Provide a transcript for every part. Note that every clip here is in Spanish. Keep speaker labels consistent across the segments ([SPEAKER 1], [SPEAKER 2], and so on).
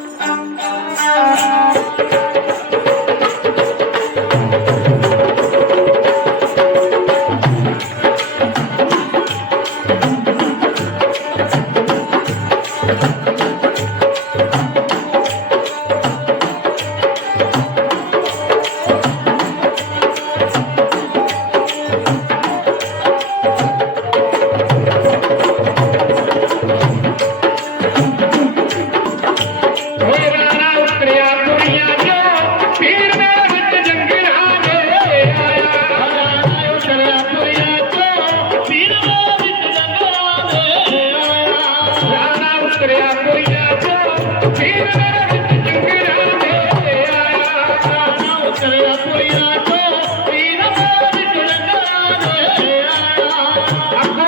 [SPEAKER 1] Música I'm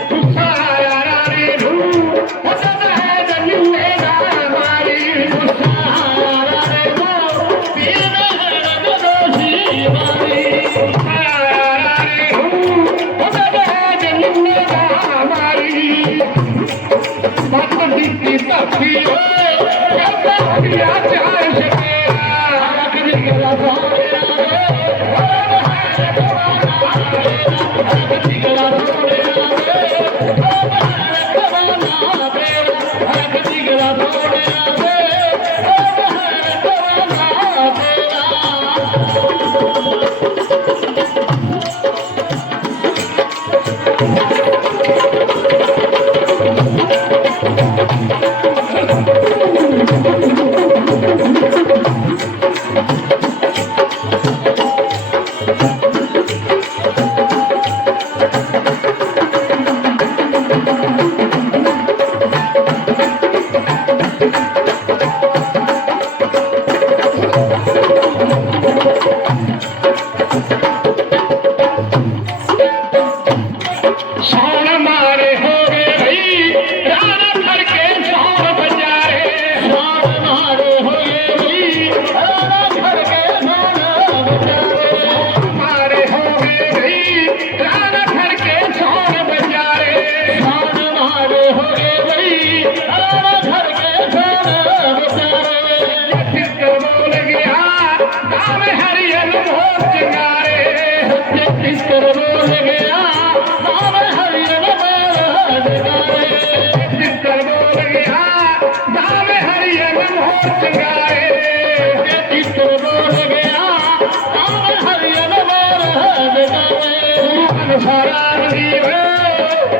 [SPEAKER 1] நாடு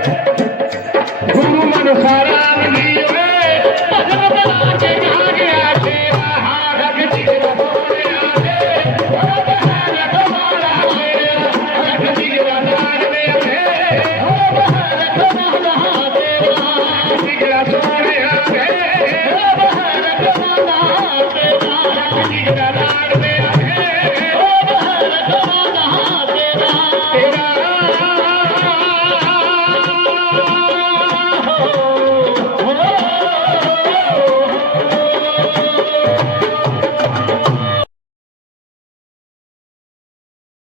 [SPEAKER 1] Come on.